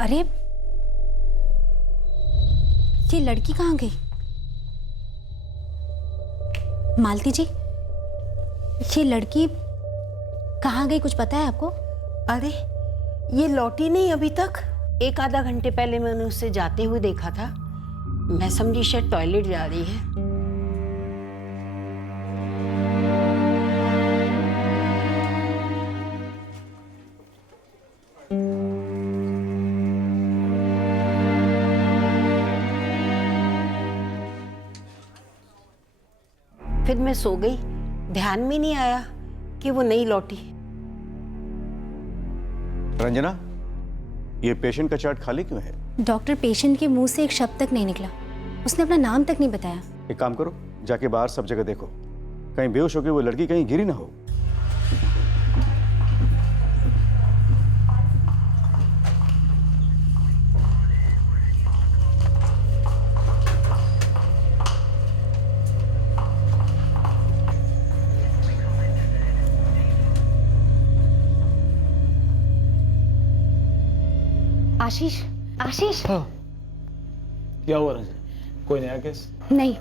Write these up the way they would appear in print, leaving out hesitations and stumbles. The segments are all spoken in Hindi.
अरे ये लड़की कहाँ गई? मालती जी, ये लड़की कहाँ गई, कुछ पता है आपको? अरे ये लौटी नहीं अभी तक। एक आधा घंटे पहले मैंने उसे जाते हुए देखा था। मैं समझी शायद टॉयलेट जा रही है। फिर मैं सो गई, ध्यान में नहीं आया कि वो नहीं लौटी। रंजना, ये पेशेंट का चार्ट खाली क्यों है? डॉक्टर, पेशेंट के मुंह से एक शब्द तक नहीं निकला, उसने अपना नाम तक नहीं बताया। एक काम करो, जाके बाहर सब जगह देखो, कहीं बेहोश होकर वो लड़की कहीं गिरी ना हो। आशीष, आशीष। हाँ। क्या हुआ रंजना? कोई नया केस? नहीं,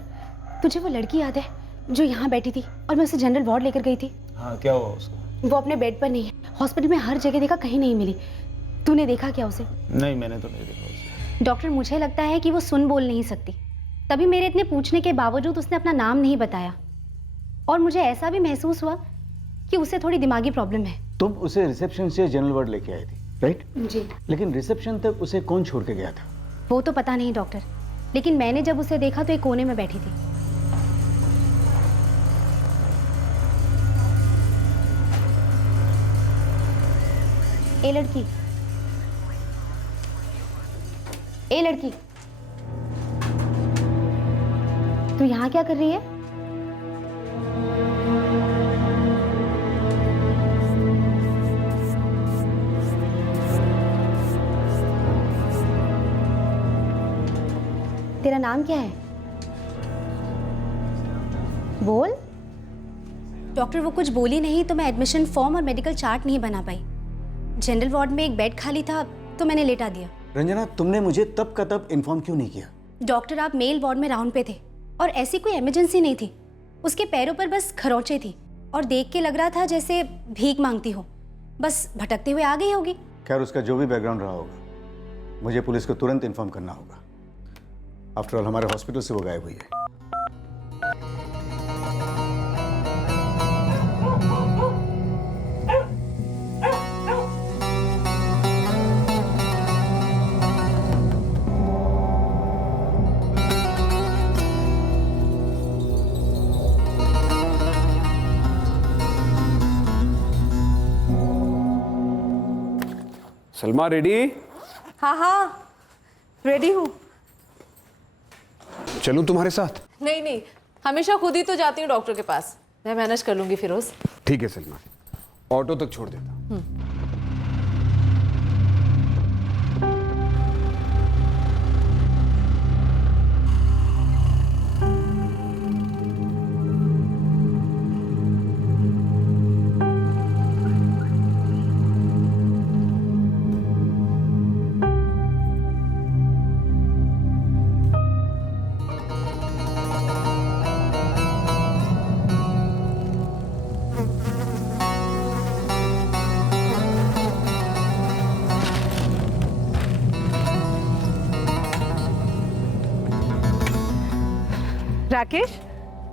तुझे वो लड़की याद है जो यहाँ बैठी थी और मैं उसे जनरल वार्ड लेकर गई थी? हाँ, क्या हुआ उसको? वो अपने बेड पर नहीं है, हॉस्पिटल में हर जगह देखा, कहीं नहीं मिली। तूने देखा क्या उसे? नहीं, मैंने तो नहीं देखा उसे। डॉक्टर, मुझे लगता है कि वो सुन बोल नहीं सकती, तभी मेरे इतने पूछने के बावजूद उसने अपना नाम नहीं बताया। और मुझे ऐसा भी महसूस हुआ कि उसे थोड़ी दिमागी प्रॉब्लम है। तुम उसे रिसेप्शन से जनरल वार्ड लेके आई थी, राइट? जी। लेकिन रिसेप्शन तक उसे कौन छोड़ के गया था? वो तो पता नहीं डॉक्टर, लेकिन मैंने जब उसे देखा तो एक कोने में बैठी थी। ए लड़की, ए लड़की, तू यहाँ क्या कर रही है? तेरा नाम क्या है? बोल। डॉक्टर, वो कुछ बोली नहीं तो मैं एडमिशन फॉर्म और मेडिकल चार्ट नहीं बना पाई। जनरल वार्ड में एक बेड खाली था तो मैंने लेटा दिया। रंजना, तुमने मुझे तब का तब इन्फॉर्म क्यों नहीं किया? डॉक्टर, आप मेल वार्ड में राउंड पे थे और ऐसी कोई इमरजेंसी नहीं थी। उसके पैरों पर बस खरोंचे थी और देख के लग रहा था जैसे भीख मांगती हो, बस भटकते हुए आ गई होगी। खैर, उसका जो भी बैकग्राउंड रहा होगा, मुझे पुलिस को तुरंत इन्फॉर्म करना होगा। आफ्टर ऑल हमारे हॉस्पिटल से वो गायब हुई है। सलमा रेडी? हाँ हाँ रेडी हूँ। चलूं तुम्हारे साथ? नहीं नहीं, हमेशा खुद ही तो जाती हूँ डॉक्टर के पास। मैं मैनेज कर लूंगी फिरोज। ठीक है सलमा, ऑटो तक छोड़ देता हूं। राकेश,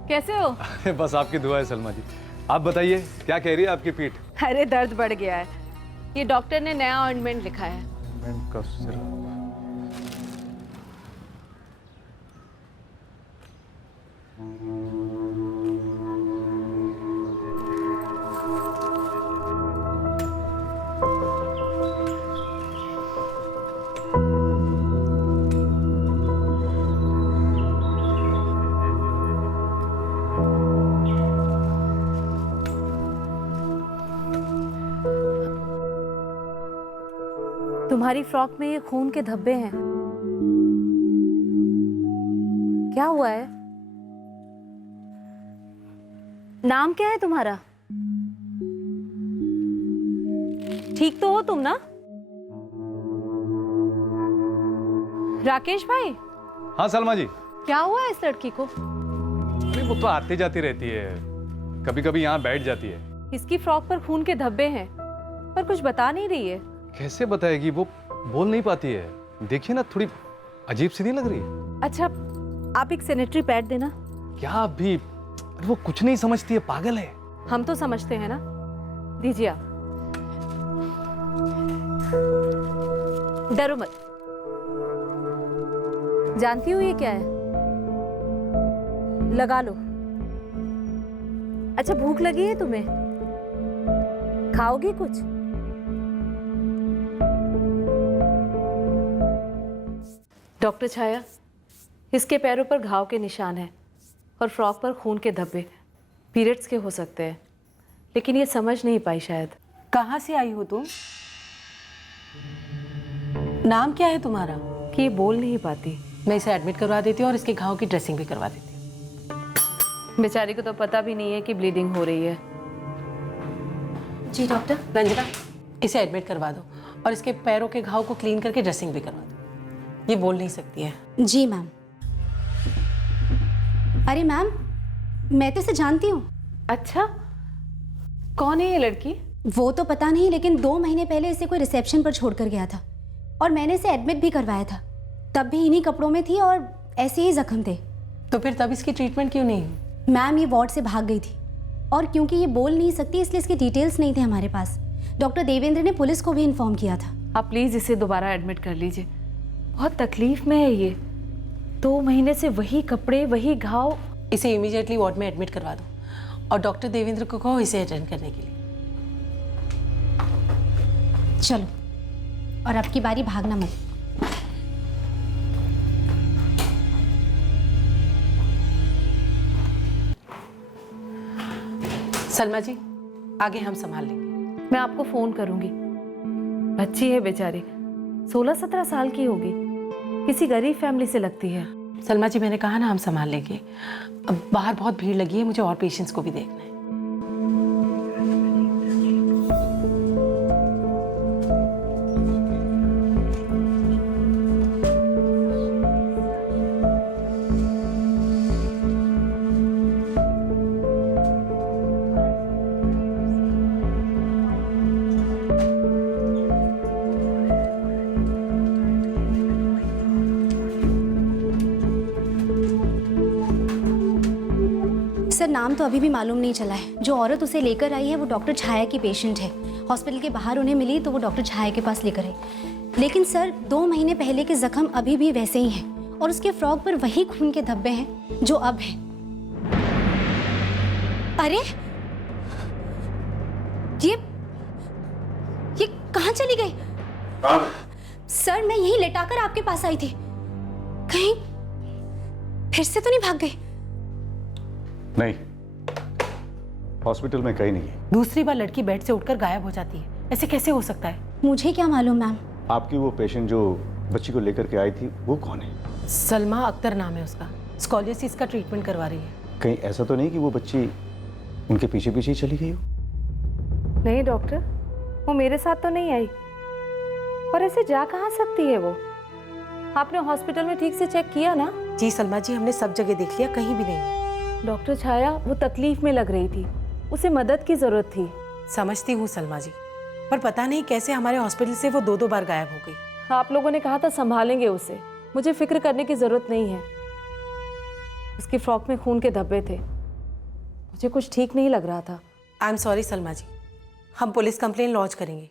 कैसे हो? बस आपकी दुआ है सलमा जी। आप बताइए, क्या कह रही है आपकी पीठ? अरे दर्द बढ़ गया है। ये डॉक्टर ने नया ऑइंटमेंट लिखा है। का सिरप। तुम्हारी फ्रॉक में ये खून के धब्बे हैं। क्या हुआ है? नाम क्या है तुम्हारा? ठीक तो हो तुम ना? राकेश भाई, हाँ सलमा जी। क्या हुआ है इस लड़की को? अरे वो तो आती जाती रहती है, कभी कभी यहाँ बैठ जाती है। इसकी फ्रॉक पर खून के धब्बे हैं, पर कुछ बता नहीं रही है। कैसे बताएगी, वो बोल नहीं पाती है। देखिए ना, थोड़ी अजीब सी नहीं लग रही? अच्छा, आप एक सैनिटरी पैड देना। क्या अभी? वो कुछ नहीं समझती है, पागल है। हम तो समझते हैं ना, दीजिए आप। डरो मत। जानती हो ये क्या है? लगा लो। अच्छा, भूख लगी है तुम्हें? खाओगी कुछ? डॉक्टर छाया, इसके पैरों पर घाव के निशान हैं और फ्रॉक पर खून के धब्बे। पीरियड्स के हो सकते हैं, लेकिन ये समझ नहीं पाई शायद। कहाँ से आई हो तुम? नाम क्या है तुम्हारा? कि ये बोल नहीं पाती। मैं इसे एडमिट करवा देती हूँ और इसके घाव की ड्रेसिंग भी करवा देती हूँ। बेचारी को तो पता भी नहीं है कि ब्लीडिंग हो रही है। जी डॉक्टर। रंजना, इसे एडमिट करवा दो और इसके पैरों के घाव को क्लीन करके ड्रेसिंग भी करवा दो। ये बोल नहीं सकती है। जी मैम। अरे मैम, मैं तो इसे जानती हूँ। अच्छा, कौन है ये लड़की? वो तो पता नहीं, लेकिन 2 महीने पहले इसे कोई रिसेप्शन पर छोड़कर गया था और मैंने इसे एडमिट भी करवाया था। तब भी इन्हीं कपड़ों में थी और ऐसे ही जख्म थे। तो फिर तब इसकी ट्रीटमेंट क्यों नहीं हुई? मैम, ये वार्ड से भाग गई थी और क्योंकि ये बोल नहीं सकती इसलिए इसके डिटेल्स नहीं थे हमारे पास। डॉक्टर देवेंद्र ने पुलिस को भी इन्फॉर्म किया था। आप प्लीज़ इसे दोबारा एडमिट कर लीजिए, बहुत तकलीफ में है ये। 2 महीने से वही कपड़े, वही घाव। इसे इमीडिएटली वार्ड में एडमिट करवा दो और डॉक्टर देवेंद्र को कहो इसे अटेंड करने के लिए। चलो, और अब की बारी भागना मत। सलमा जी, आगे हम संभाल लेंगे। मैं आपको फ़ोन करूंगी। बच्ची है बेचारी, 16-17 साल की होगी, किसी गरीब फैमिली से लगती है। सलमा जी, मैंने कहा ना हम संभाल लेंगे। अब बाहर बहुत भीड़ लगी है, मुझे और पेशेंट्स को भी देखना है। सर, नाम तो अभी भी मालूम नहीं चला है। जो औरत उसे लेकर आई है वो डॉक्टर छाया की पेशेंट है। हॉस्पिटल के बाहर उन्हें मिली तो वो डॉक्टर छाया के पास लेकर आई। लेकिन सर, 2 महीने पहले के जख्म अभी भी वैसे ही हैं और उसके फ्रॉक पर वही खून के धब्बे हैं जो अब हैं। अरे, ये कहाँ चली गई? सर, मैं यहीं लेटाकर आपके पास आई थी। कहीं फिर से तो नहीं भाग गई? नहीं, हॉस्पिटल में कहीं नहीं है। दूसरी बार लड़की बेड से उठकर गायब हो जाती है, ऐसे कैसे हो सकता है? मुझे क्या मालूम मैम। आपकी वो पेशेंट जो बच्ची को लेकर के आई थी, वो कौन है? सलमा अख्तर नाम है उसका। स्कॉलियोसिस का ट्रीटमेंट करवा रही है। कहीं ऐसा तो नहीं कि वो बच्ची उनके पीछे पीछे ही चली गई हो? नहीं डॉक्टर, वो मेरे साथ तो नहीं आई। और ऐसे जा कहाँ सकती है वो? आपने हॉस्पिटल में ठीक से चेक किया ना? जी सलमा जी, हमने सब जगह देख लिया, कहीं भी नहीं है। डॉक्टर छाया, वो तकलीफ में लग रही थी, उसे मदद की जरूरत थी। समझती हूँ सलमा जी, पर पता नहीं कैसे हमारे हॉस्पिटल से वो 2-2 बार गायब हो गई। आप लोगों ने कहा था संभालेंगे उसे, मुझे फिक्र करने की जरूरत नहीं है। उसकी फ्रॉक में खून के धब्बे थे, मुझे कुछ ठीक नहीं लग रहा था। आई एम सॉरी सलमा जी, हम पुलिस कंप्लेन लॉन्च करेंगे।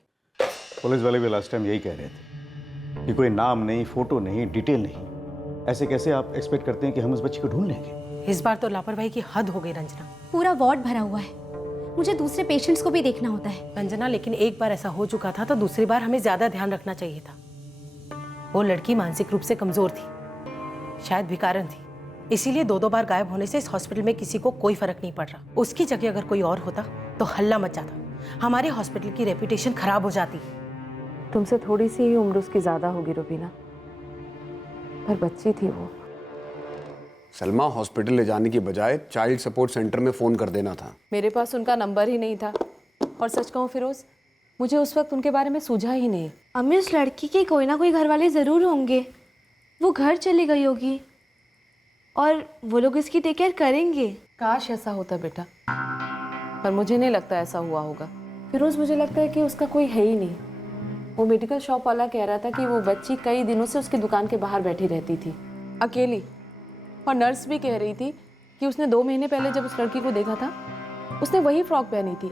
पुलिस वाले भी लास्ट टाइम यही कह रहे थे कि कोई नाम नहीं, फोटो नहीं, डिटेल नहीं। ऐसे कैसे आप एक्सपेक्ट करते हैं कि हम उस बच्ची को ढूंढ लेंगे? इस बार तो लापरवाही की हद हो गई रंजना। पूरा वार्ड भरा हुआ है, मुझे दूसरे पेशेंट्स को भी देखना होता है। रंजना, लेकिन एक बार ऐसा हो चुका था तो दूसरी बार हमें ज्यादा ध्यान रखना चाहिए था। वो लड़की मानसिक रूप से कमजोर थी, शायद भिकारन थी, इसीलिए 2-2 बार गायब होने से इस हॉस्पिटल में किसी को कोई फर्क नहीं पड़ रहा। उसकी जगह अगर कोई और होता तो हल्ला मच जाता, हमारे हॉस्पिटल की रेपुटेशन खराब हो जाती। तुमसे थोड़ी सी ही उम्र उसकी ज्यादा होगी रुबीना, पर बच्ची थी वो। सलमा, हॉस्पिटल ले जाने की बजाय चाइल्ड सपोर्ट सेंटर में फ़ोन कर देना था। मेरे पास उनका नंबर ही नहीं था, और सच कहूँ फिरोज, मुझे उस वक्त उनके बारे में सूझा ही नहीं। अम्मी, उस लड़की के कोई ना कोई घर वाले ज़रूर होंगे। वो घर चली गई होगी और वो लोग इसकी टेक केयर करेंगे। काश ऐसा होता बेटा, पर मुझे नहीं लगता ऐसा हुआ होगा। फिरोज, मुझे लगता है कि उसका कोई है ही नहीं। वो मेडिकल शॉप वाला कह रहा था कि वो बच्ची कई दिनों से उसकी दुकान के बाहर बैठी रहती थी अकेली, और नर्स भी कह रही थी कि उसने 2 महीने पहले जब उस लड़की को देखा था उसने वही फ्रॉक पहनी थी,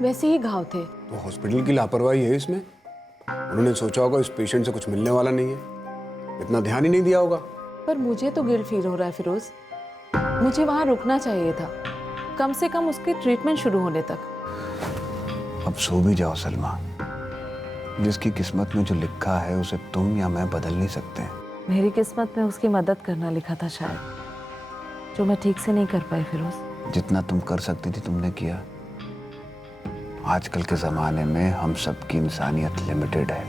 वैसे ही घाव थे। तो हॉस्पिटल की लापरवाही है इसमें। उन्होंने सोचा होगा इस पेशेंट से कुछ मिलने वाला नहीं है, इतना ध्यान ही नहीं दिया होगा। पर मुझे तो गिल्ट फील हो रहा है फिरोज। मुझे वहाँ रुकना चाहिए था, कम से कम उसके ट्रीटमेंट शुरू होने तक। अब सो भी जाओ सलमा। जिसकी किस्मत में जो लिखा है उसे तुम या मैं बदल नहीं सकते। मेरी किस्मत में उसकी मदद करना लिखा था शायद, जो मैं ठीक से नहीं कर पाई फिरोज। जितना तुम कर सकती थी तुमने किया। आजकल के ज़माने में हम सबकी इंसानियत लिमिटेड है।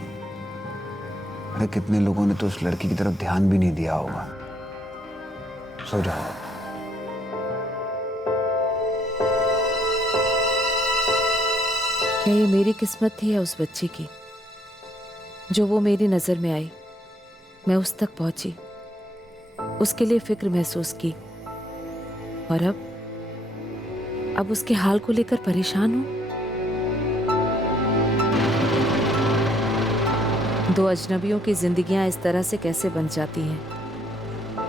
अरे कितने लोगों ने तो उस लड़की की तरफ ध्यान भी नहीं दिया होगा। सो जाओ। क्या ये मेरी किस्मत थी या उस बच्ची की, जो वो मेरी नज़र में आई, मैं उस तक पहुंची, उसके लिए फिक्र महसूस की, और अब उसके हाल को लेकर परेशान हूं। 2 अजनबियों की जिंदगियां इस तरह से कैसे बन जाती हैं?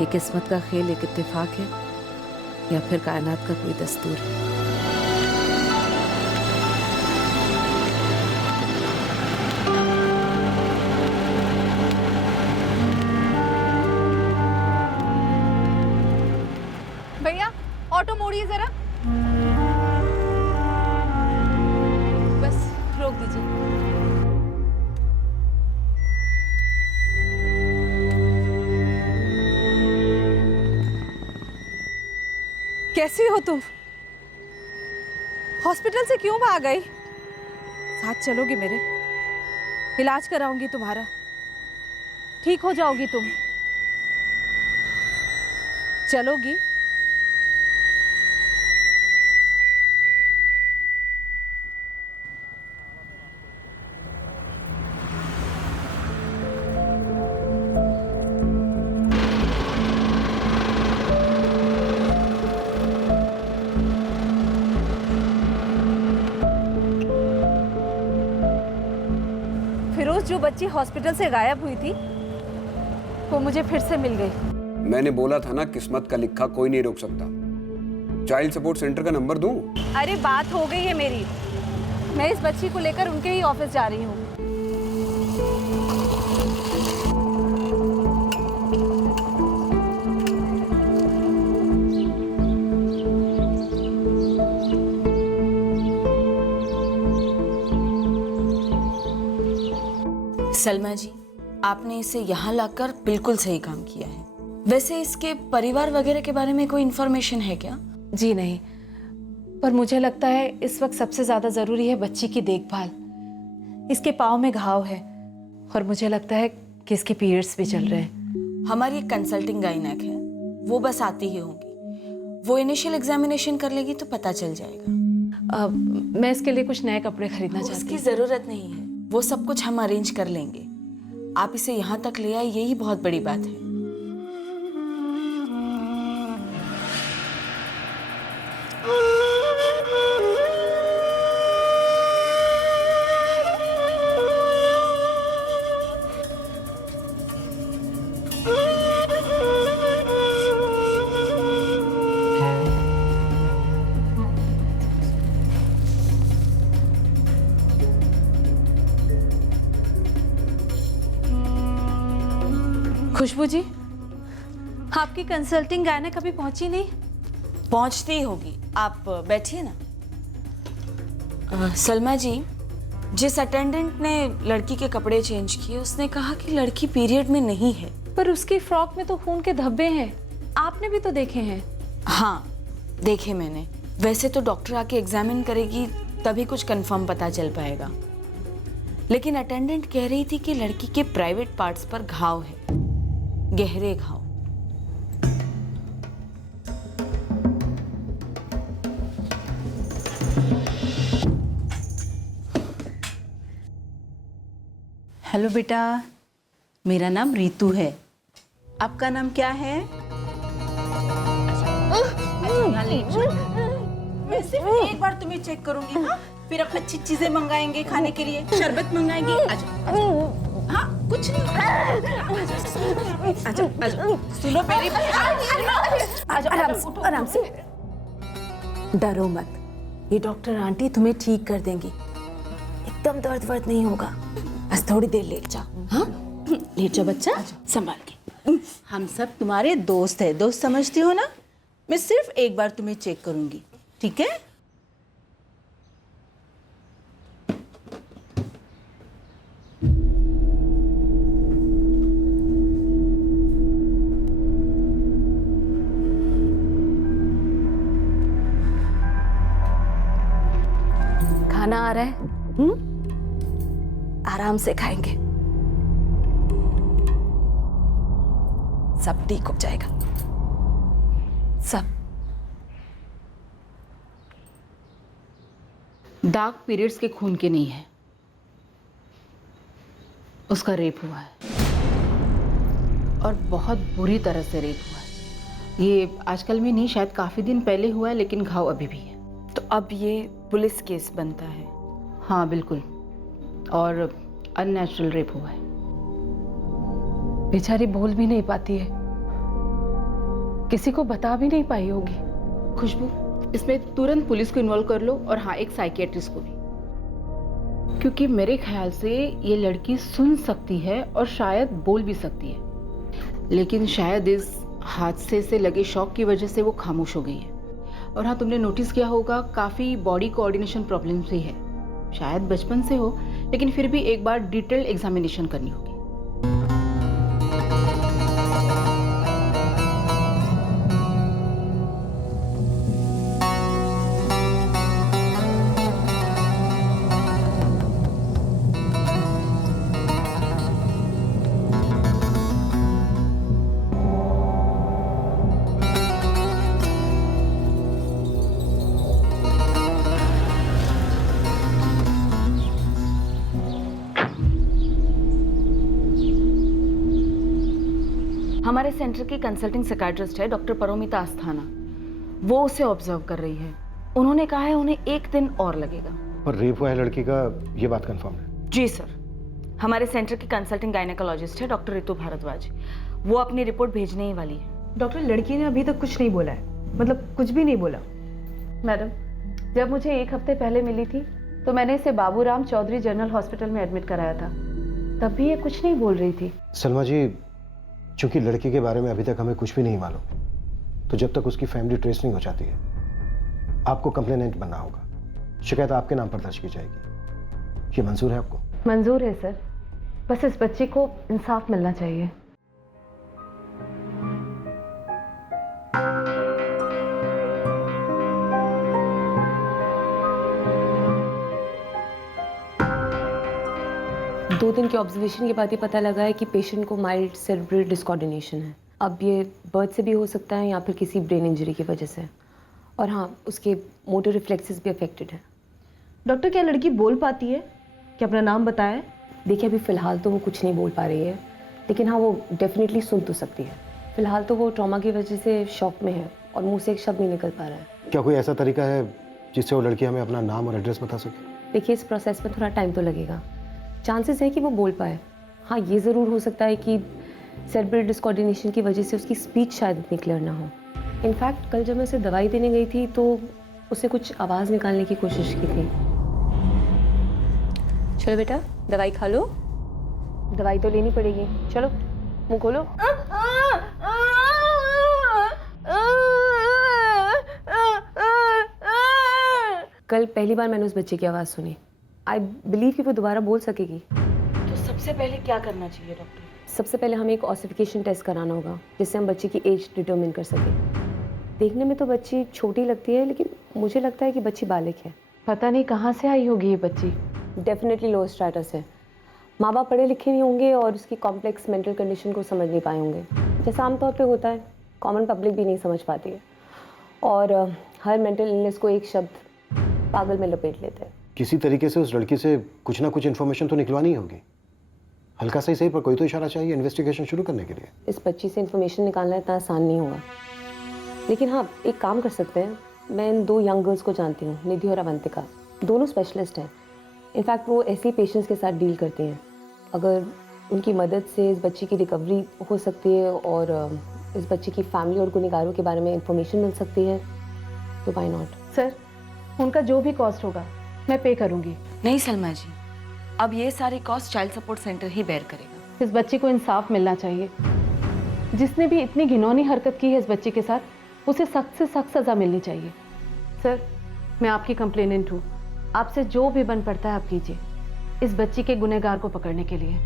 ये किस्मत का खेल, एक इत्तेफाक है या फिर कायनात का कोई दस्तूर है? भैया ऑटो मोड़िए जरा। बस रोक दीजिए। कैसी हो तुम? हॉस्पिटल से क्यों भाग गई? साथ चलोगी मेरे? इलाज कराऊंगी तुम्हारा, ठीक हो जाओगी तुम। चलोगी? फिरोज, जो बच्ची हॉस्पिटल से गायब हुई थी वो मुझे फिर से मिल गई। मैंने बोला था ना, किस्मत का लिखा कोई नहीं रोक सकता। चाइल्ड सपोर्ट सेंटर का नंबर दूं? अरे बात हो गई है मेरी, मैं इस बच्ची को लेकर उनके ही ऑफिस जा रही हूँ। सलमा जी, आपने इसे यहाँ लाकर बिल्कुल सही काम किया है। वैसे इसके परिवार वगैरह के बारे में कोई इन्फॉर्मेशन है क्या? जी नहीं, पर मुझे लगता है इस वक्त सबसे ज़्यादा ज़रूरी है बच्ची की देखभाल। इसके पाँव में घाव है और मुझे लगता है कि इसके पीरियड्स भी चल रहे हैं। हमारी एक कंसल्टिंग गायनेक है, वो बस आती ही होंगी। वो इनिशियल एग्जामिनेशन कर लेगी तो पता चल जाएगा। मैं इसके लिए कुछ नए कपड़े खरीदना चाहती उसकी हूँ। ज़रूरत नहीं है, वो सब कुछ हम अरेंज कर लेंगे। आप इसे यहाँ तक ले आए, यही बहुत बड़ी बात है। खुशबू जी, आपकी कंसल्टिंग गायनेक अभी पहुंची नहीं? पहुंचती ही होगी, आप बैठिए ना। सलमा जी, जिस अटेंडेंट ने लड़की के कपड़े चेंज किए उसने कहा कि लड़की पीरियड में नहीं है। पर उसकी फ्रॉक में तो खून के धब्बे हैं, आपने भी तो देखे हैं। हाँ, देखे मैंने। वैसे तो डॉक्टर आके एग्जामिन करेगी तभी कुछ कंफर्म पता चल पाएगा, लेकिन अटेंडेंट कह रही थी कि लड़की के प्राइवेट पार्ट्स पर घाव है, गहरे घाव। हेलो बेटा, मेरा नाम रीतू है। आपका नाम क्या है? मैं सिर्फ एक बार तुम्हें चेक करूंगी, हाँ? फिर अब अच्छी चीजें मंगाएंगे खाने के लिए, शरबत मंगाएंगे। आजो, हाँ कुछ नहीं। आजो, आजो, सुनो मेरी बात। आजो, आराम से। डरो मत, ये डॉक्टर आंटी तुम्हें ठीक कर देंगी। एकदम दर्द वर्द नहीं होगा, बस थोड़ी देर लेट जाओ। हाँ लेट जाओ बच्चा, संभाल के। हम सब तुम्हारे दोस्त है, दोस्त समझती हो ना? मैं सिर्फ एक बार तुम्हें चेक करूंगी, ठीक है? खाना आ रहा है, आराम से खाएंगे, सब ठीक हो जाएगा, सब। दाग पीरियड्स के खून के नहीं है, उसका रेप हुआ है और बहुत बुरी तरह से रेप हुआ है। ये आजकल में नहीं, शायद काफी दिन पहले हुआ है, लेकिन घाव अभी भी है। तो अब ये पुलिस केस बनता है? हाँ बिल्कुल, और अननेचुरल रेप हुआ है। बेचारी बोल भी नहीं पाती है, किसी को बता भी नहीं पाई होगी। खुशबू, इसमें तुरंत पुलिस को इन्वॉल्व कर लो, और हाँ एक साइकियाट्रिस्ट को भी, क्योंकि मेरे ख्याल से ये लड़की सुन सकती है और शायद बोल भी सकती है, लेकिन शायद इस हादसे से लगे शॉक की वजह से वो खामोश हो गई है। और हाँ, तुमने नोटिस किया होगा काफ़ी बॉडी कोऑर्डिनेशन प्रॉब्लम भी है, शायद बचपन से हो, लेकिन फिर भी एक बार डिटेल एग्जामिनेशन करनी होगी। हमारे सेंटर की कंसल्टिंग साइकियाट्रिस्ट है डॉक्टर परोमिता अस्थाना, वो उसे ऑब्जर्व कर रही है। उन्होंने कहा है उन्हें 1 दिन और लगेगा। पर रेप हुआ है लड़की का, ये बात कंफर्म है? जी सर, हमारे सेंटर की कंसल्टिंग गायनेकोलॉजिस्ट है डॉक्टर ऋतु भारद्वाज, वो अपनी रिपोर्ट भेजने ही वाली है। डॉक्टर, लड़की ने अभी तक कुछ नहीं बोला है, मतलब कुछ भी नहीं बोला। मैडम, जब मुझे 1 हफ्ते पहले मिली थी तो मैंने इसे बाबूराम चौधरी जनरल हॉस्पिटल में एडमिट कराया था, तब भी ये कुछ नहीं बोल रही थी। सलमा जी, चूंकि लड़की के बारे में अभी तक हमें कुछ भी नहीं मालूम, तो जब तक उसकी फैमिली ट्रेस नहीं हो जाती है, आपको कंप्लेनेंट बनना होगा। शिकायत आपके नाम पर दर्ज की जाएगी। ये मंजूर है आपको? मंजूर है सर, बस इस बच्ची को इंसाफ मिलना चाहिए। दो दिन के ऑब्जर्वेशन के बाद ये पता लगा है कि पेशेंट को माइल्ड सेरेब्रल डिसकोऑर्डिनेशन है। अब ये बर्थ से भी हो सकता है या फिर किसी ब्रेन इंजरी की वजह से, और हाँ, उसके मोटर रिफ्लेक्सेस भी अफेक्टेड है। डॉक्टर, क्या लड़की बोल पाती है? क्या अपना नाम बताया? देखिए, अभी फ़िलहाल तो वो कुछ नहीं बोल पा रही है, लेकिन हाँ, वो डेफिनेटली सुन तो सकती है। फ़िलहाल तो वो ट्रॉमा की वजह से शॉक में है और मुँह से एक शब्द नहीं निकल पा रहा है। क्या कोई ऐसा तरीका है जिससे वो लड़की हमें अपना नाम और एड्रेस बता सके? देखिए, इस प्रोसेस में थोड़ा टाइम तो लगेगा, चांसेस है कि वो बोल पाए। हाँ, ये ज़रूर हो सकता है कि सेरेब्रल डिसकोऑर्डिनेशन की वजह से उसकी स्पीच शायद इतनी क्लियर ना हो। इनफैक्ट कल जब मैं उसे दवाई देने गई थी तो उसने कुछ आवाज़ निकालने की कोशिश की थी। चलो बेटा, दवाई खा लो। दवाई तो लेनी पड़ेगी, चलो मुँह खोलो। कल पहली बार मैंने उस बच्चे की आवाज़ सुनी। आई बिलीव कि वो दोबारा बोल सकेगी। तो सबसे पहले क्या करना चाहिए डॉक्टर? सबसे पहले हमें एक ऑसिफिकेशन टेस्ट कराना होगा, जिससे हम बच्ची की एज डिटरमिन कर सकें। देखने में तो बच्ची छोटी लगती है, लेकिन मुझे लगता है कि बच्ची बालिग है। पता नहीं कहाँ से आई होगी ये बच्ची। डेफिनेटली लो स्टेटस है। माँ बाप पढ़े लिखे नहीं होंगे और उसकी कॉम्प्लेक्स मेंटल कंडीशन को समझ नहीं पाए होंगे, जैसा आमतौर पे होता है। कॉमन पब्लिक भी नहीं समझ पाती है, और हर मेंटल इलनेस को एक शब्द पागल में लपेट लेते हैं। किसी तरीके से उस लड़की से कुछ ना कुछ इन्फॉर्मेशन तो निकलवानी होगी। हल्का सा ही सही पर कोई तो इशारा चाहिए इन्वेस्टिगेशन शुरू करने के लिए। इस बच्ची से इन्फॉर्मेशन निकालना इतना आसान नहीं होगा, लेकिन हाँ एक काम कर सकते हैं। मैं इन 2 यंग गर्ल्स को जानती हूँ, निधि और अवंतिका। दोनों स्पेशलिस्ट हैं। इनफैक्ट वो ऐसे पेशेंट्स के साथ डील करती हैं। अगर उनकी मदद से इस बच्ची की रिकवरी हो सकती है और इस बच्ची की फैमिली और गुनहगारों के बारे में इंफॉर्मेशन मिल सकती है तो व्हाई नॉट। सर उनका जो भी कॉस्ट होगा मैं पे करूंगी। नहीं सलमा जी, अब ये सारी कॉस्ट चाइल्ड सपोर्ट सेंटर ही बेयर करेगा। इस बच्ची को इंसाफ मिलना चाहिए। जिसने भी इतनी घिनौनी हरकत की है इस बच्ची के साथ, उसे सख्त से सख्त सजा मिलनी चाहिए। सर मैं आपकी कंप्लेनेंट हूँ, आपसे जो भी बन पड़ता है आप कीजिए इस बच्ची के गुनहगार को पकड़ने के लिए।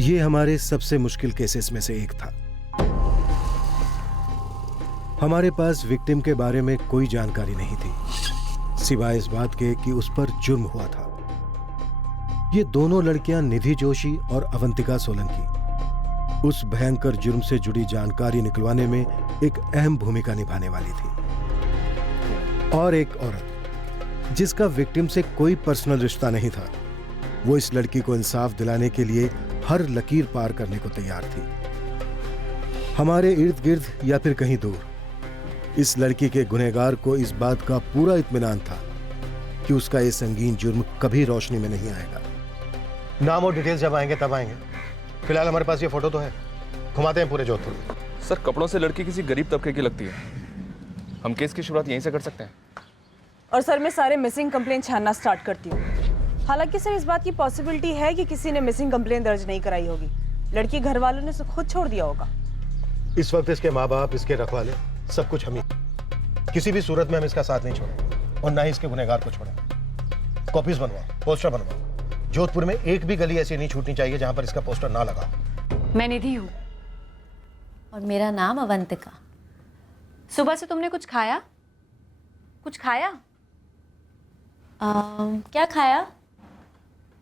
ये हमारे सबसे मुश्किल केसेस में से एक था। हमारे पास विक्टिम के बारे में कोई जानकारी नहीं थी, सिवाय इस बात के कि उस पर जुर्म हुआ था। ये दोनों लड़कियां निधि जोशी और अवंतिका सोलंकी उस भयंकर जुर्म से जुड़ी जानकारी निकलवाने में एक अहम भूमिका निभाने वाली थी। और एक औरत जिसका विक्टिम से कोई पर्सनल रिश्ता नहीं था, वो इस लड़की को इंसाफ दिलाने के लिए हर लकीर पार करने को तैयार थी। हमारे इर्द गिर्द या फिर कहीं दूर इस लड़की के गुनहगार को इस बात का पूरा इत्मीनान था कि उसका ये संगीन जुर्म कभी रोशनी में नहीं आएगा। नाम और डिटेल्स जब आएंगे तब आएंगे। फिलहाल हमारे पास ये फोटो तो है, घुमाते हैं पूरे जोधपुर में। सर कपड़ों से लड़की किसी गरीब तबके की लगती है, हम केस की शुरुआत यहीं से कर सकते हैं। और सर मैं सारे मिसिंग कंप्लेन छानना स्टार्ट करती हूँ। हालांकि सर इस बात की पॉसिबिलिटी है कि किसी ने मिसिंग कंप्लेन दर्ज नहीं कराई होगी, लड़की घर वालों ने उसे खुद छोड़ दिया होगा। इस वक्त इसके माँ बाप, इसके रखवाले, सब कुछ हम ही। किसी भी सूरत में हम इसका साथ नहीं छोड़ेंगे और ना ही इसके गुनहगार को छोड़ेंगे। कॉपीज बनवाओ, पोस्टर बनवाओ। जोधपुर में एक भी गली ऐसी नहीं छूटनी चाहिए जहां पर इसका पोस्टर ना लगा। मैं निधि हूँ और मेरा नाम अवंतिका। सुबह से तुमने कुछ खाया? कुछ खाया? क्या खाया?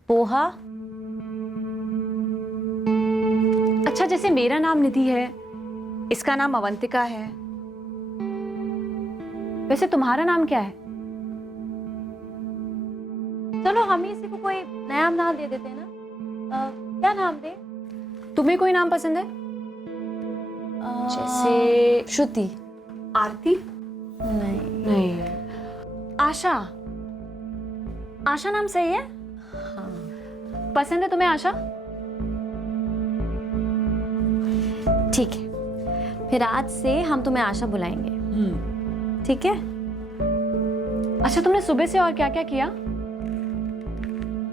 पोहा? अच्छा, जैसे मेरा नाम निधि है, इसका नाम अवंतिका है, वैसे तुम्हारा नाम क्या है? चलो हम ही इसी को कोई नया नाम दे देते हैं ना। क्या नाम दे? तुम्हें कोई नाम पसंद है? जैसे श्रुति। आरती? नहीं। आशा? आशा नाम सही है? हाँ। पसंद है तुम्हें आशा? ठीक है, फिर आज से हम तुम्हें आशा बुलाएंगे। ठीक है? अच्छा, तुमने सुबह से और क्या क्या किया?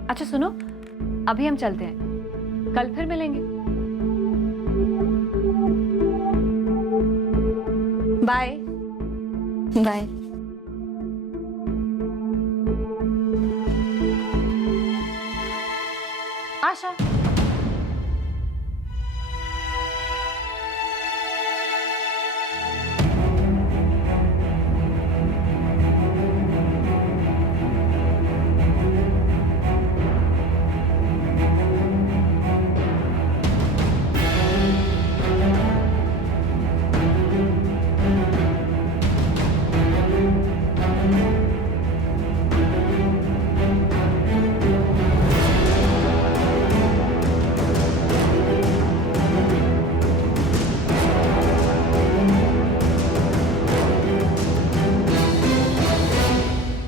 अच्छा सुनो, अभी हम चलते हैं, कल फिर मिलेंगे। Bye bye. आशा,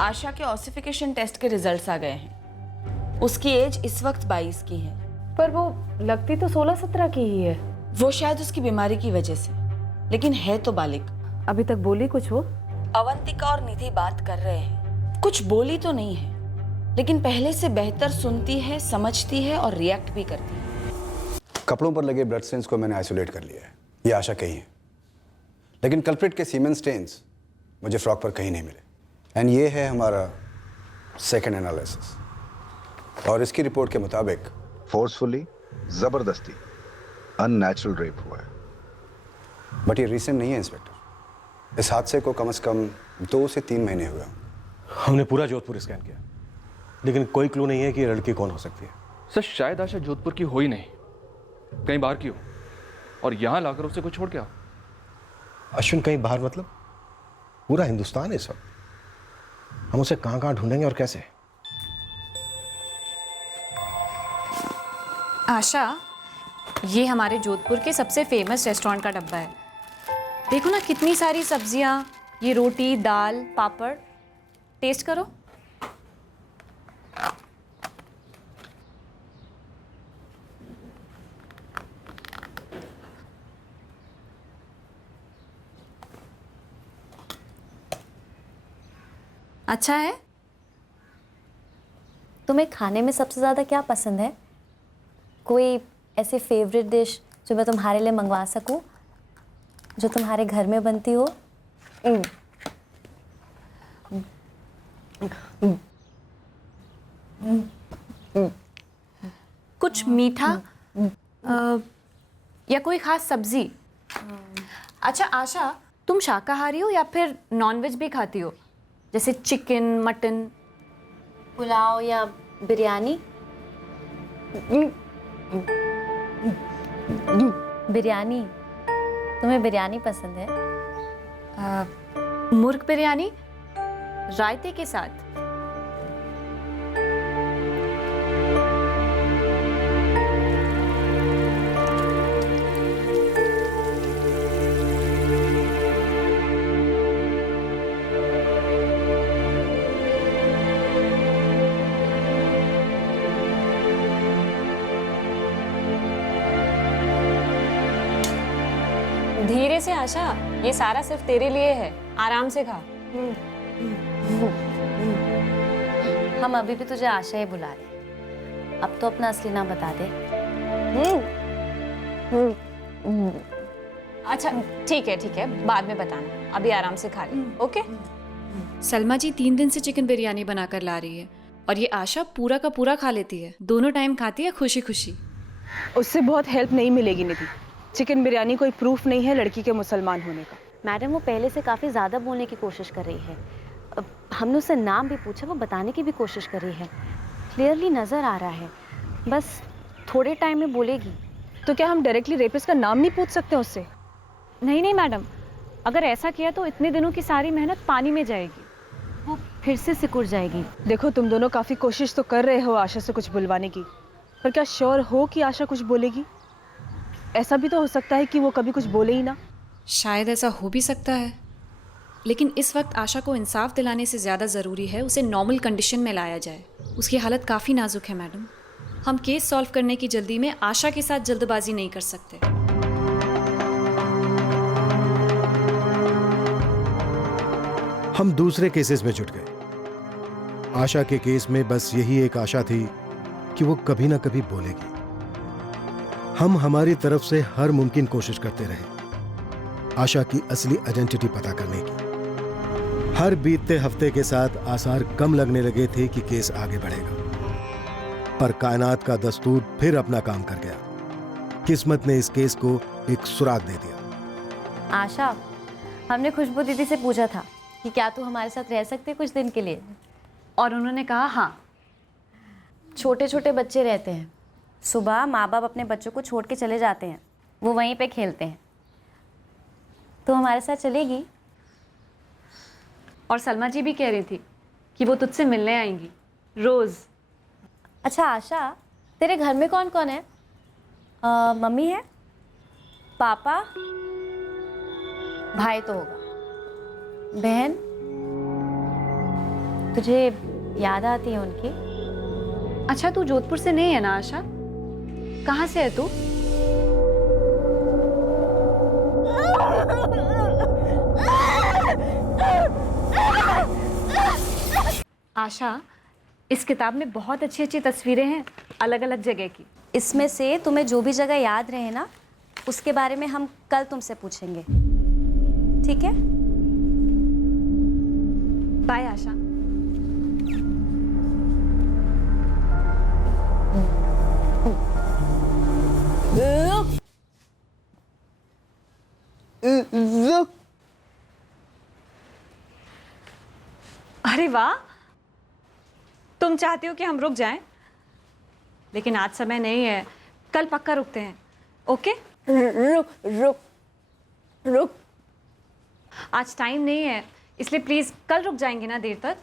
आशा के ऑसिफिकेशन टेस्ट के रिजल्ट्स आ गए हैं। उसकी एज इस वक्त 22 की है। पर वो लगती तो 16-17 की ही है। वो शायद उसकी बीमारी की वजह से, लेकिन है तो बालिग। अभी तक बोली कुछ वो? अवंतिका और निधि बात कर रहे हैं, कुछ बोली तो नहीं है, लेकिन पहले से बेहतर सुनती है, समझती है और रिएक्ट भी करती है। कपड़ों पर लगे ब्लड स्टेन्स को मैंने आइसोलेट कर लिया है, ये आशा कही है, लेकिन कल्प्रिट के सीमेन स्टेन्स मुझे फ्रॉक पर कहीं नहीं मिले। एंड ये है हमारा सेकंड एनालिसिस, और इसकी रिपोर्ट के मुताबिक फोर्सफुली, जबरदस्ती, अननेचुरल रेप हुआ है। बट ये रीसेंट नहीं है इंस्पेक्टर, इस हादसे को कम से कम 2 से 3 महीने हुए। हमने पूरा जोधपुर स्कैन किया, लेकिन कोई क्लू नहीं है कि ये लड़की कौन हो सकती है। सर शायद आशा जोधपुर की हो ही नहीं, कहीं बाहर की हो, और यहाँ लाकर उसे कोई छोड़ के आओ। अश्विन, कहीं बाहर मतलब? पूरा हिंदुस्तान है इस वक्त, हम उसे कहाँ कहाँ ढूंढेंगे और कैसे? आशा, ये हमारे जोधपुर के सबसे फेमस रेस्टोरेंट का डब्बा है। देखो ना कितनी सारी सब्जियां, ये रोटी, दाल, पापड़। टेस्ट करो। अच्छा है? तुम्हें खाने में सबसे ज़्यादा क्या पसंद है? कोई ऐसी फेवरेट डिश जो मैं तुम्हारे लिए मंगवा सकूं, जो तुम्हारे घर में बनती हो? कुछ मीठा या कोई खास सब्जी? अच्छा आशा, तुम शाकाहारी हो या फिर नॉनवेज भी खाती हो, जैसे चिकन, मटन? पुलाव या बिरयानी? बिरयानी। तुम्हें बिरयानी पसंद है? मुर्ग बिरयानी रायते के साथ। धीरे से आशा, ये सारा सिर्फ तेरे लिए है, आराम से खा। हम अभी भी तुझे आशा ही बुला रहे। अब तो अपना असली नाम बता दे। अच्छा ठीक है, बाद में बताना, अभी आराम से खा ले। ओके? सलमा जी 3 दिन से चिकन बिरयानी बनाकर ला रही है और ये आशा पूरा का पूरा खा लेती है। दोनों टाइम खाती है खुशी खुशी। उससे बहुत हेल्प नहीं मिलेगी निधि। चिकन बिरयानी कोई प्रूफ नहीं है लड़की के मुसलमान होने का। मैडम, वो पहले से काफ़ी ज़्यादा बोलने की कोशिश कर रही है। अब हमने उससे नाम भी पूछा, वो बताने की भी कोशिश कर रही है। क्लियरली नज़र आ रहा है, बस थोड़े टाइम में बोलेगी। तो क्या हम डायरेक्टली रेपिस्ट का नाम नहीं पूछ सकते उससे? नहीं मैडम, अगर ऐसा किया तो इतने दिनों की सारी मेहनत पानी में जाएगी, वो फिर से सिकुड़ जाएगी। देखो, तुम दोनों काफ़ी कोशिश तो कर रहे हो आशा से कुछ बुलवाने की, पर क्या श्योर हो कि आशा कुछ बोलेगी? ऐसा भी तो हो सकता है कि वो कभी कुछ बोले ही ना। शायद ऐसा हो भी सकता है, लेकिन इस वक्त आशा को इंसाफ दिलाने से ज़्यादा ज़रूरी है उसे नॉर्मल कंडीशन में लाया जाए। उसकी हालत काफ़ी नाजुक है मैडम। हम केस सॉल्व करने की जल्दी में आशा के साथ जल्दबाजी नहीं कर सकते। हम दूसरे केसेस में जुट गए। आशा के केस में बस यही एक आशा थी कि वो कभी ना कभी बोलेगी। हम हमारी तरफ से हर मुमकिन कोशिश करते रहे आशा की असली आइडेंटिटी पता करने की। हर बीतते हफ्ते के साथ आसार कम लगने लगे थे कि केस आगे बढ़ेगा, पर कायनात का दस्तूर फिर अपना काम कर गया। किस्मत ने इस केस को एक सुराग दे दिया। आशा, हमने खुशबू दीदी से पूछा था कि क्या तू हमारे साथ रह सकते कुछ दिन के लिए, और उन्होंने कहा हाँ। छोटे छोटे बच्चे रहते हैं, सुबह माँ बाप अपने बच्चों को छोड़ के चले जाते हैं, वो वहीं पे खेलते हैं। तो हमारे साथ चलेगी? और सलमा जी भी कह रही थी कि वो तुझसे मिलने आएंगी रोज़। अच्छा आशा, तेरे घर में कौन कौन है? मम्मी है, पापा, भाई तो होगा, बहन? तुझे याद आती है उनकी? अच्छा, तू जोधपुर से नहीं है ना आशा? कहाँ से है तू? आशा, इस किताब में बहुत अच्छी अच्छी तस्वीरें हैं अलग अलग जगह की। इसमें से तुम्हें जो भी जगह याद रहे ना, उसके बारे में हम कल तुमसे पूछेंगे, ठीक है? बाय आशा। अरे वाह, तुम चाहती हो कि हम रुक जाएं, लेकिन आज समय नहीं है, कल पक्का रुकते हैं। ओके? रुक रुक रुक। आज टाइम नहीं है, इसलिए प्लीज कल रुक जाएंगे ना देर तक?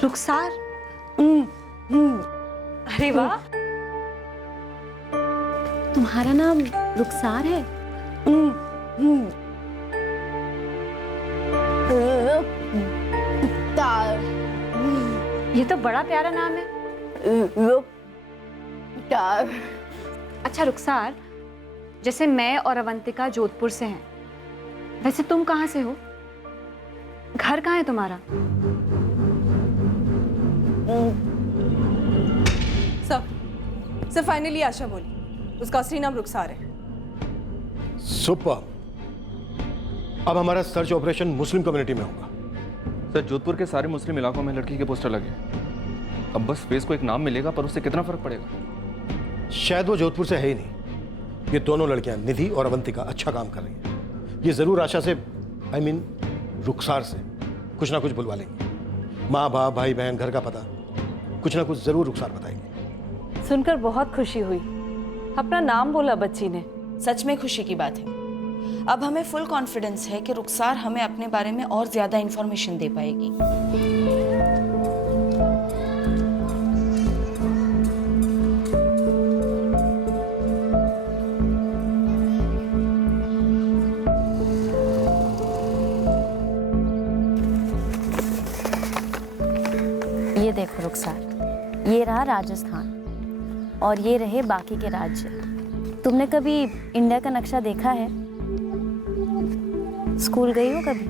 रुखसार। अरे वाह, तुम्हारा नाम रुखसार है? ये तो बड़ा प्यारा नाम है। अच्छा रुखसार, जैसे मैं और अवंतिका जोधपुर से हैं, वैसे तुम कहाँ से हो? घर कहाँ है तुम्हारा? सर फाइनली आशा बोली, उसका असली नाम रुखसार है। सुपर। अब हमारा सर्च ऑपरेशन मुस्लिम कम्युनिटी में होगा। सर जोधपुर के सारे मुस्लिम इलाकों में लड़की के पोस्टर लगे। अब बस फेस को एक नाम मिलेगा, पर उससे कितना फर्क पड़ेगा? शायद वो जोधपुर से है ही नहीं। ये दोनों लड़कियां निधि और अवंतिका अच्छा काम कर रही हैं। ये जरूर आशा से, I mean, रुखसार से कुछ ना कुछ बुलवा लेंगे। माँ बाप भाई बहन घर का पता कुछ ना कुछ जरूर रुखसार बताएंगे। सुनकर बहुत खुशी हुई। अपना नाम बोला बच्ची ने। सच में खुशी की बात है। अब हमें फुल कॉन्फिडेंस है कि रुखसार हमें अपने बारे में और ज्यादा इंफॉर्मेशन दे पाएगी। ये देखो रुखसार, ये रहा राजस्थान और ये रहे बाकी के राज्य। तुमने कभी इंडिया का नक्शा देखा है? स्कूल गई हो कभी?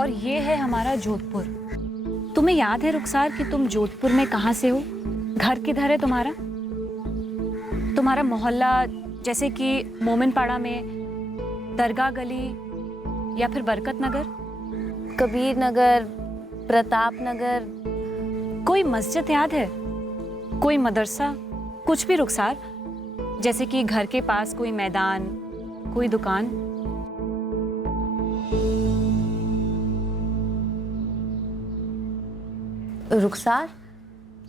और ये है हमारा जोधपुर। तुम्हें याद है रुखसार कि तुम जोधपुर में कहाँ से हो? घर किधर है तुम्हारा? तुम्हारा मोहल्ला जैसे कि मोमिनपाड़ा में, दरगाह गली या फिर बरकत नगर, कबीर नगर, प्रताप नगर? कोई मस्जिद याद है? कोई मदरसा? कुछ भी रुखसार, जैसे कि घर के पास कोई मैदान, कोई दुकान? रुखसार,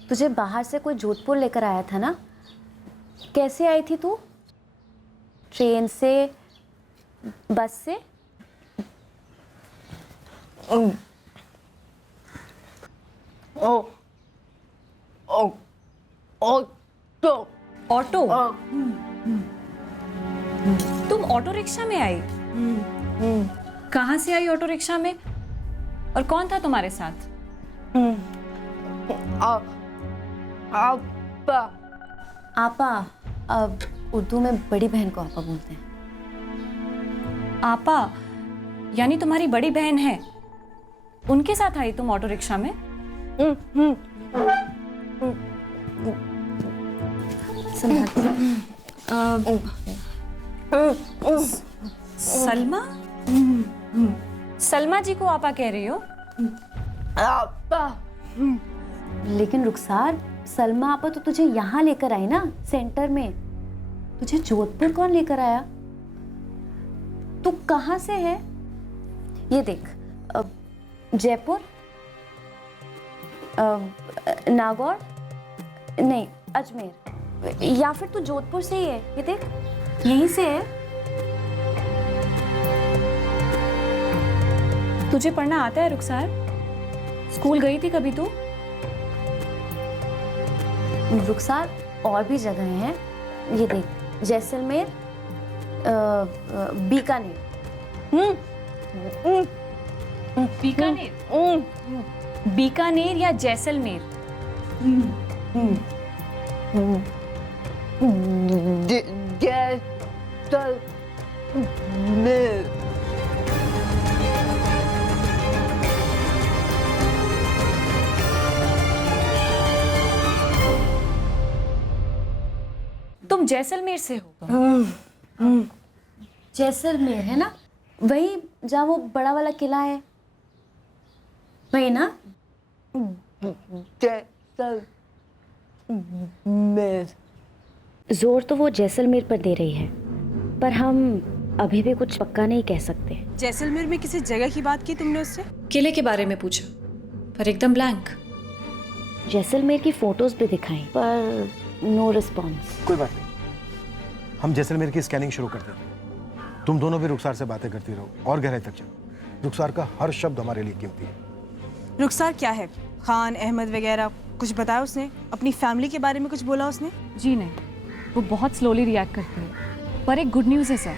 तुझे बाहर से कोई जोधपुर लेकर आया था ना? कैसे आई थी तू? ट्रेन से, बस से? ऑटो? तुम ऑटो रिक्शा में आई? कहाँ से आई ऑटो रिक्शा में? और कौन था तुम्हारे साथ? आपा। अब उर्दू में बड़ी बहन को आपा बोलते हैं। आपा यानी तुम्हारी बड़ी बहन है, उनके साथ आई तुम ऑटो रिक्शा में? सलमा? सलमा जी को आपा कह रही हो? लेकिन रुखसार, सलमा आपा तो तुझे यहाँ लेकर आई ना, सेंटर में। तुझे जोधपुर कौन लेकर आया? तू कहाँ से है? ये देख, जयपुर, नागौर, नहीं अजमेर, या फिर तू जोधपुर से ही है। ये देख, यहीं से है। तुझे पढ़ना आता है रुखसार? स्कूल गई थी कभी तू? रुखसार, और भी जगह हैं। ये देख, जैसलमेर, बीकानेर। बीकानेर? बीकानेर या जैसलमेर? तुम जैसलमेर से हो? जैसलमेर है ना, वही जहाँ वो बड़ा वाला किला है, वही ना? जोर तो वो जैसलमेर पर दे रही है, पर हम अभी भी कुछ पक्का नहीं कह सकते। जैसलमेर में किसी जगह की बात की तुमने उससे? किले के बारे में पूछा, पर एकदम ब्लैंक। जैसलमेर की फोटोज भी दिखाई पर नो रिस्पॉन्स। कोई बात नहीं, हम जैसलमेर की स्कैनिंग शुरू कर देते हैं। तुम दोनों भी रुखसार से बातें करती रहो और गहराई तक चलो। रुखसार का हर शब्द हमारे लिए कीमती है। रुखसार क्या है? खान अहमद वगैरह कुछ बताया उसने? अपनी फैमिली के बारे में कुछ बोला उसने? जी नहीं, वो बहुत स्लोली रिएक्ट करती है। पर एक गुड न्यूज़ है सर,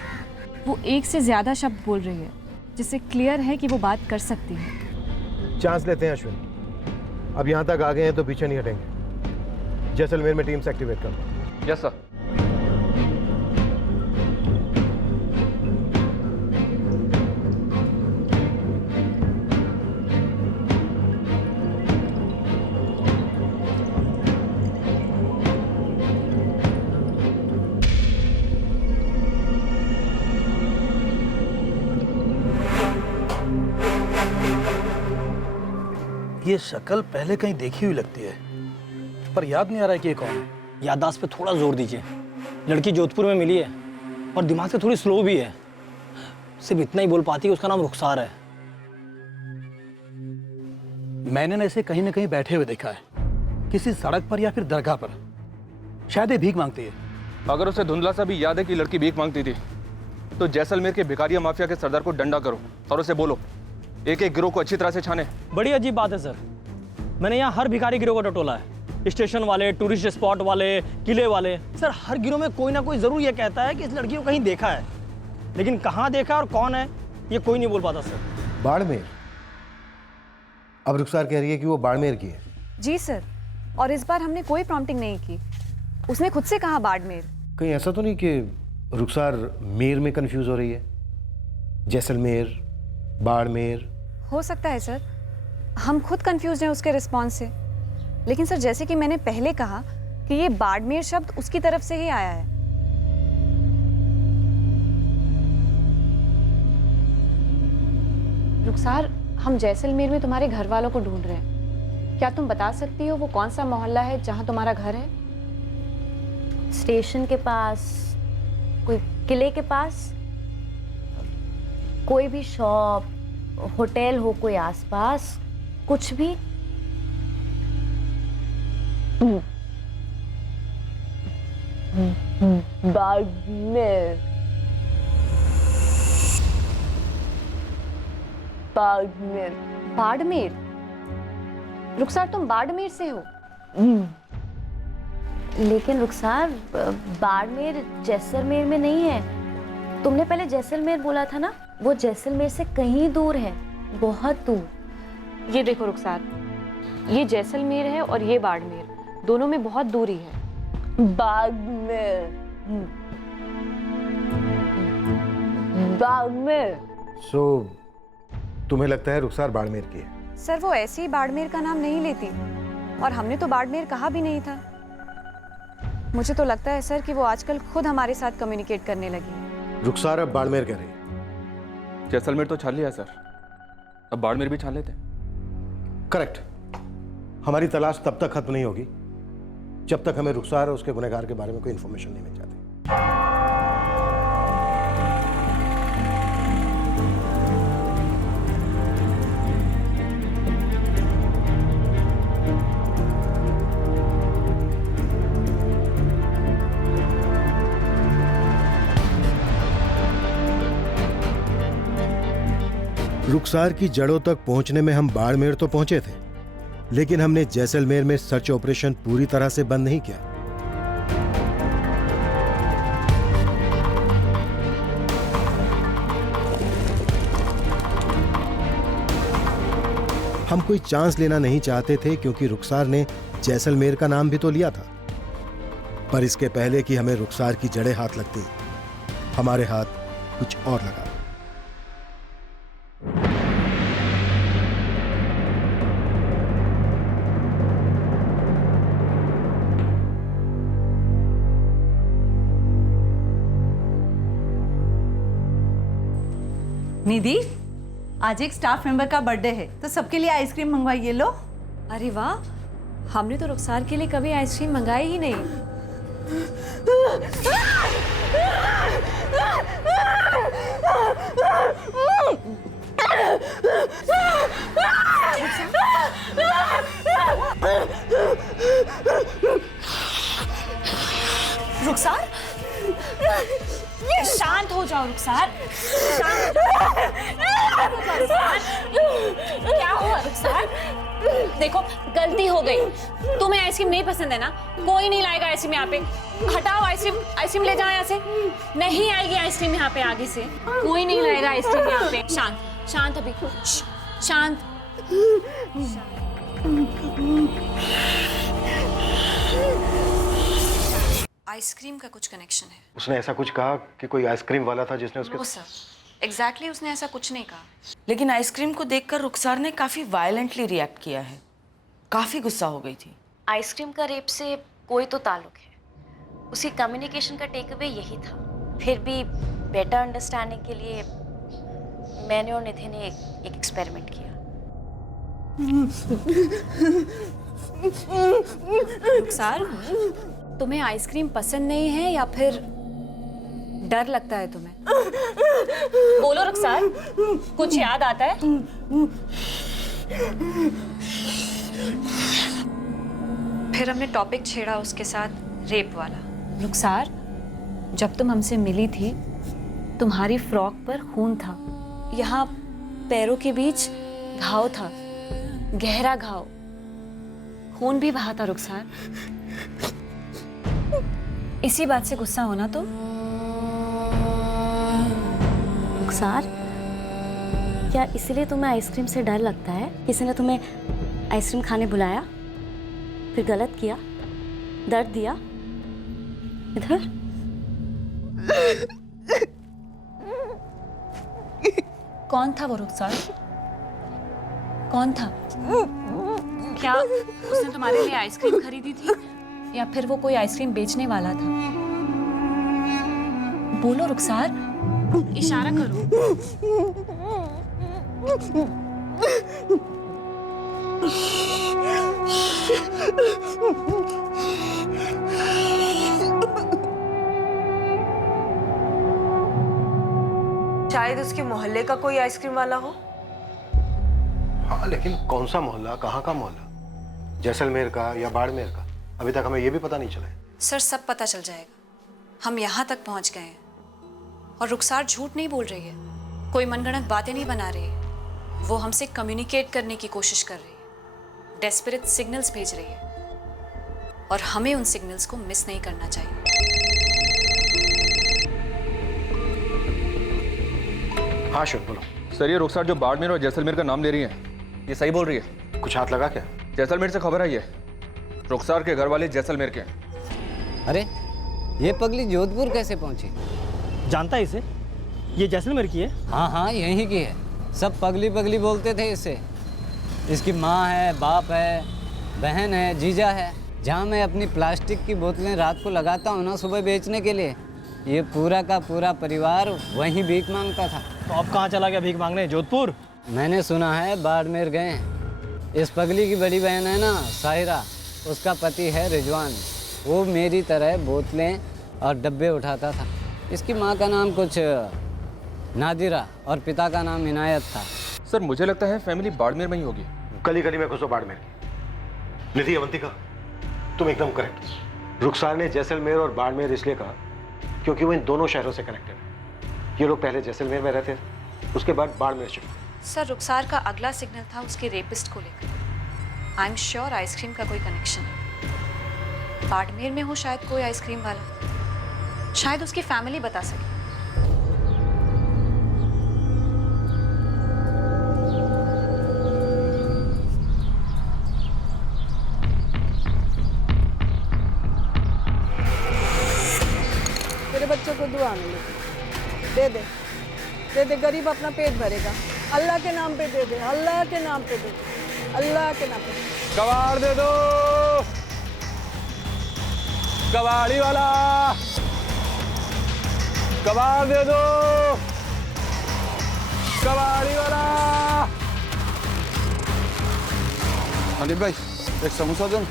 वो एक से ज़्यादा शब्द बोल रही है, जिससे क्लियर है कि वो बात कर सकती है। चांस लेते हैं अश्विन। अब यहाँ तक आ गए हैं तो पीछे नहीं हटेंगे। जैसलमेर में टीम्स एक्टिवेट करो। Yes sir. ये शक्ल पहले कहीं देखी हुई लगती है, पर याद नहीं आ रहा है कि ये कौन है। याददाश्त पे थोड़ा जोर दीजिए। लड़की जोधपुर में मिली है और दिमाग से थोड़ी स्लो भी है। सिर्फ इतना ही बोल पाती है, उसका नाम रुखसार है। मैंने ना इसे कहीं ना कहीं बैठे हुए देखा है, किसी सड़क पर या फिर दरगाह पर। शायद ये भीख मांगती है। अगर उसे धुंधला सा भी याद है कि लड़की भीख मांगती थी, तो जैसलमेर के भिखारिया माफिया के सरदार को डंडा करो और उसे बोलो एक एक गिरोह को अच्छी तरह से छाने। बड़ी अजीब बात है सर, मैंने यहाँ हर भिखारी गिरोह को टटोला है। स्टेशन वाले, टूरिस्ट स्पॉट वाले, किले वाले। सर हर गिरोह में कोई ना कोई जरूर ये कहता है कि इस लड़की को कहीं देखा है, लेकिन कहाँ देखा और कौन है ये कोई नहीं बोल पाता सर। बाड़मेर? अब रुखसार कह रही है कि वो बाड़मेर की है। जी सर, और इस बार हमने कोई प्रॉम्प्टिंग नहीं की, उसने खुद से कहा बाड़मेर। कहीं ऐसा तो नहीं कि रुखसार मेर में कंफ्यूज हो रही है? जैसलमेर, बाड़मेर। हो सकता है सर, हम खुद कंफ्यूज हैं उसके रिस्पॉन्स से। लेकिन सर जैसे कि मैंने पहले कहा कि ये बाड़मेर शब्द उसकी तरफ से ही आया है। रुखसार, हम जैसलमेर में तुम्हारे घर वालों को ढूंढ रहे हैं। क्या तुम बता सकती हो वो कौन सा मोहल्ला है जहां तुम्हारा घर है? स्टेशन के पास, कोई किले के पास, कोई भी शॉप, होटल हो कोई आसपास, कुछ भी। बाड़मेर। बाड़मेर। बाड़मेर? रुखसार तुम बाड़मेर से हो? लेकिन रुखसार, बाड़मेर जैसलमेर में नहीं है। तुमने पहले जैसलमेर बोला था ना, वो जैसलमेर से कहीं दूर है, बहुत दूर। ये देखो रुखसार, ये जैसलमेर है और ये बाड़मेर, दोनों में बहुत दूरी है। बाड़मेर। बाड़मेर। तुम्हें लगता है रुखसार बाड़मेर की है? सर वो ऐसे ही बाड़मेर का नाम नहीं लेती, और हमने तो बाड़मेर कहा भी नहीं था। मुझे तो लगता है सर कि वो आजकल खुद हमारे साथ कम्युनिकेट करने लगी है। रुखसार अब बाड़मेर कह रही है। जैसलमेर तो छान लिया सर, अब बाड़मेर भी छान लेते। करेक्ट। हमारी तलाश तब तक खत्म नहीं होगी जब तक हमें रुखसार और उसके गुनहगार के बारे में कोई इंफॉर्मेशन नहीं मिल जाती। रुखसार की जड़ों तक पहुंचने में हम बाड़मेर तो पहुंचे थे, लेकिन हमने जैसलमेर में सर्च ऑपरेशन पूरी तरह से बंद नहीं किया। हम कोई चांस लेना नहीं चाहते थे, क्योंकि रुखसार ने जैसलमेर का नाम भी तो लिया था। पर इसके पहले कि हमें रुखसार की जड़ें हाथ लगती, हमारे हाथ कुछ और लगा। निधि, आज एक स्टाफ मेंबर का बर्थडे है तो सबके लिए आइसक्रीम मंगवाइए। लो। अरे वाह, हमने तो रुखसार के लिए कभी आइसक्रीम मंगाई ही नहीं। रुखसार, शांत हो जाओ रुखसार, शांत हो जाओ रुखसार। क्या हुआ रुखसार? देखो गलती हो गई, तुम्हें आइसक्रीम नहीं पसंद है ना, कोई नहीं लाएगा आइसक्रीम यहाँ पे। हटाओ आइसक्रीम, आइसक्रीम ले जाओ यहाँ से। नहीं आएगी आइसक्रीम यहाँ पे आगे से, कोई नहीं लाएगा आइसक्रीम यहाँ पे। शांत शांत अभी, शांत। आइसक्रीम का कुछ कनेक्शन है। उसने ऐसा कुछ कहा कि कोई आइसक्रीम वाला था जिसने उसके नो सर, एग्जैक्टली उसने ऐसा कुछ नहीं कहा। लेकिन आइसक्रीम को देखकर रुखसार ने काफी वायलेंटली रिएक्ट किया है, काफी गुस्सा हो गई थी। आइसक्रीम का रेप से कोई तो ताल्लुक है, उसकी कम्युनिकेशन का टेक अवे यही था। फिर भी बेटर अंडरस्टैंडिंग के लिए मैंने और निधि ने एक एक्सपेरिमेंट किया। रुखसार, तुम्हें आइसक्रीम पसंद नहीं है या फिर डर लगता है तुम्हें? बोलो रुखसार, कुछ याद आता है? फिर हमने टॉपिक छेड़ा उसके साथ, रेप वाला। रुखसार, जब तुम हमसे मिली थी तुम्हारी फ्रॉक पर खून था, यहाँ पैरों के बीच घाव था, गहरा घाव, खून भी बहा था रुखसार। इसी बात से गुस्सा होना तो? रुखसार, क्या इसलिए तुम्हें आइसक्रीम से डर लगता है? किसी ने तुम्हें आइसक्रीम खाने बुलाया, फिर गलत किया, दर्द दिया? इधर कौन था वो रुखसार? कौन था? क्या उसने तुम्हारे लिए आइसक्रीम खरीदी थी या फिर वो कोई आइसक्रीम बेचने वाला था? बोलो रुखसार, इशारा करो। शायद उसके मोहल्ले का कोई आइसक्रीम वाला हो। हाँ, लेकिन कौन सा मोहल्ला, कहाँ का मोहल्ला, जैसलमेर का या बाड़मेर का, अभी तक हमें ये भी पता नहीं चला है। सर सब पता चल जाएगा, हम यहाँ तक पहुँच गए हैं। और रुखसार झूठ नहीं बोल रही है, कोई मनगढ़ंत बातें नहीं बना रही है, वो हमसे कम्युनिकेट करने की कोशिश कर रही है, डेस्परेट सिग्नल्स भेज रही है और हमें उन सिग्नल्स को मिस नहीं करना चाहिए। हाँ शुभ, बोलो। सर ये रुखसार जो बाड़मेर और जैसलमेर का नाम ले रही है, ये सही बोल रही है? कुछ हाथ लगा क्या? जैसलमेर से खबर आई है, रुखसार के घर वाले जैसलमेर के हैं। अरे ये पगली जोधपुर कैसे पहुंची? जानता है इसे? ये जैसलमेर की है? हाँ हाँ यहीं की है, सब पगली पगली बोलते थे इसे। इसकी माँ है, बाप है, बहन है, जीजा है। जहाँ मैं अपनी प्लास्टिक की बोतलें रात को लगाता हूँ ना सुबह बेचने के लिए, ये पूरा का पूरा परिवार वहीं भीख मांगता था। तो अब कहाँ चला गया भीख मांगने? जोधपुर? मैंने सुना है बाड़मेर गए हैं। इस पगली की बड़ी बहन है ना साहिरा, उसका पति है रिजवान, वो मेरी तरह बोतलें और डब्बे उठाता था। इसकी माँ का नाम कुछ नादिरा और पिता का नाम इनायत था। सर मुझे लगता है फैमिली बाड़मेर में ही होगी। गली गली में घुसो बाड़मेर की। निधि, अवंतिका, तुम एकदम करेक्ट। रुखसार ने जैसलमेर और बाड़मेर इसलिए कहा क्योंकि वो इन दोनों शहरों से कनेक्टेड है। ये लोग पहले जैसलमेर में रहते थे, उसके बाद बाड़मेर शिफ्ट। सर रुखसार का अगला सिग्नल था उसके रेपिस्ट को लेकर। आई एम श्योर आइसक्रीम का कोई कनेक्शन है। बाड़मेर में हो शायद कोई आइसक्रीम वाला, शायद उसकी फैमिली बता सके। तेरे बच्चों को दुआ मिले, दे दे, दे दे, गरीब अपना पेट भरेगा। अल्लाह के नाम पे दे दे, अल्लाह के नाम पे दे दे, अल्लाह के नाम पे। कबाड़ दे दो, कबाड़ी वाला, कबाड़ दे दो, कबाड़ी वाला। अनिल भाई एक समोसा दो।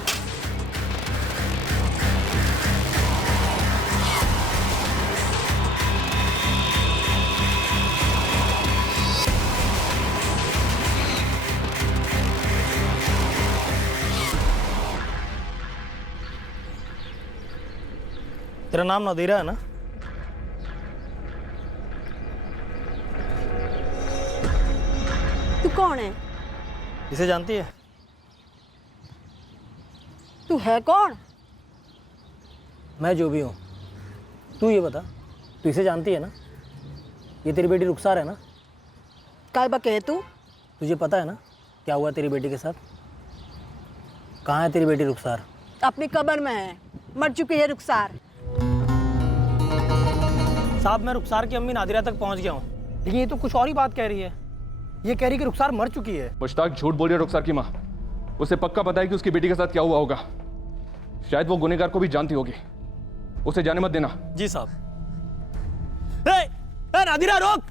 तेरा नाम नादिरा है ना? तू कौन है? इसे जानती है? तू है कौन? मैं जो भी हूँ, तू ये बता, तू इसे जानती है ना? ये तेरी बेटी रुखसार है ना? काय बा कहे तू? तुझे पता है ना क्या हुआ तेरी बेटी के साथ? कहाँ है तेरी बेटी रुखसार? अपनी कब्र में है, मर चुकी है रुखसार। साहब, मैं रुखसार की अम्मी नादिरा तक पहुँच गया हूँ, लेकिन ये तो कुछ और ही बात कह रही है। ये कह रही कि रुखसार मर चुकी है। मुश्ताक झूठ बोल रही है रुखसार की माँ। उसे पक्का पता है कि उसकी बेटी के साथ क्या हुआ होगा। शायद वो गुनहगार को भी जानती होगी। उसे जाने मत देना। जी साहब। नादिरा रोक!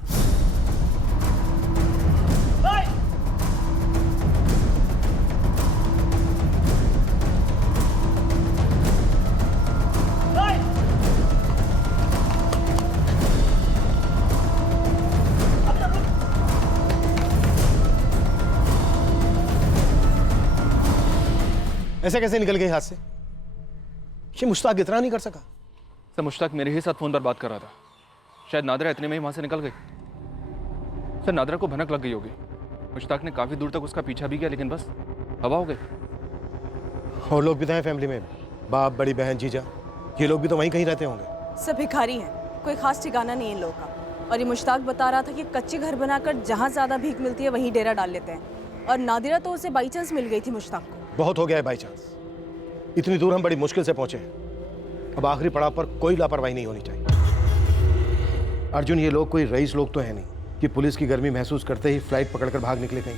ऐसा कैसे निकल गई हाथ से? ये मुश्ताक इतना नहीं कर सका। सर, मुश्ताक मेरे ही साथ फोन पर बात कर रहा था। शायद नादिरा इतने में ही वहां से निकल गई। सर, नादिरा को भनक लग गई होगी। मुश्ताक ने काफी दूर तक उसका पीछा भी किया, लेकिन बस हवा हो गई। और लोग भी तो हैं फैमिली में, बाप, बड़ी बहन, जीजा, ये लोग भी तो वहीं कहीं रहते होंगे। सब भिखारी हैं, कोई खास ठिकाना नहीं है इन लोगों का। और ये मुश्ताक बता रहा था कि कच्चे घर बनाकर जहाँ ज़्यादा भीख मिलती है वहीं डेरा डाल लेते हैं। और नादिरा तो उसे बाई चांस मिल गई थी मुश्ताक को। बहुत हो गया है बाई चांस। इतनी दूर हम बड़ी मुश्किल से पहुंचे हैं। अब आखिरी पड़ाव पर कोई लापरवाही नहीं होनी चाहिए। अर्जुन, ये लोग कोई रईस लोग तो है नहीं कि पुलिस की गर्मी महसूस करते ही फ्लाइट पकड़कर भाग निकले कहीं।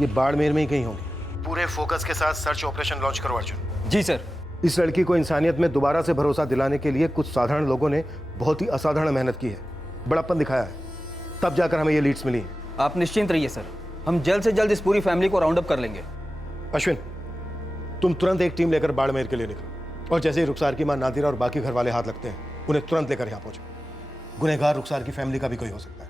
ये बाड़मेर में ही कहीं होंगे। पूरे फोकस के साथ सर्च ऑपरेशन लॉन्च करो अर्जुन। जी सर। इस लड़की को इंसानियत में दोबारा से भरोसा दिलाने के लिए कुछ साधारण लोगों ने बहुत ही असाधारण मेहनत की है, बड़प्पन दिखाया है, तब जाकर हमें ये लीड्स मिली हैं। आप निश्चिंत रहिए सर, हम जल्द से जल्द इस पूरी फैमिली को राउंड अप कर लेंगे। अश्विन, तुम तुरंत एक टीम लेकर बाड़मेर के लिए निकलो, और जैसे ही रुखसार की मां नादिरा और बाकी घर वाले हाथ लगते हैं, उन्हें तुरंत लेकर यहाँ पहुंचो। गुनहगार रुखसार की फैमिली का भी कोई हो सकता है।